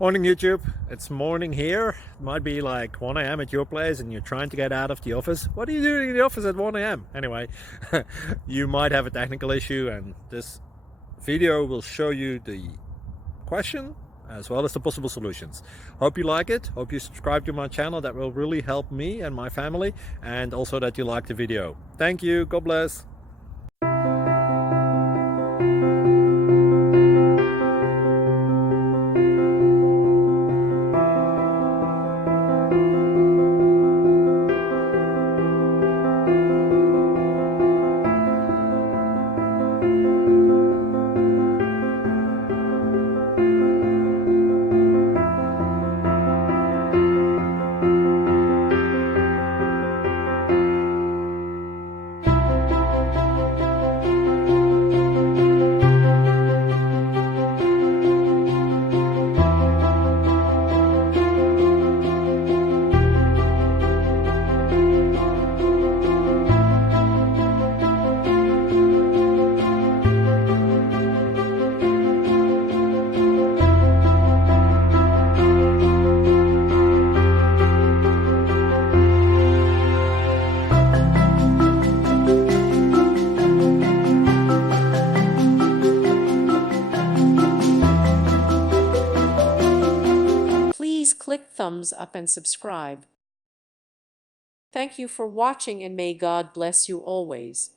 Morning YouTube, it's morning here. It might be like 1 a.m. at your place and you're trying to get out of the office. What are you doing in the office at 1 a.m.? Anyway, you might have a technical issue and this video will show you the question as well as the possible solutions. Hope you like it, hope you subscribe to my channel. That will really help me and my family, and also that you like the video. Thank you, God bless. Please click thumbs up and subscribe. Thank you for watching, and may God bless you always.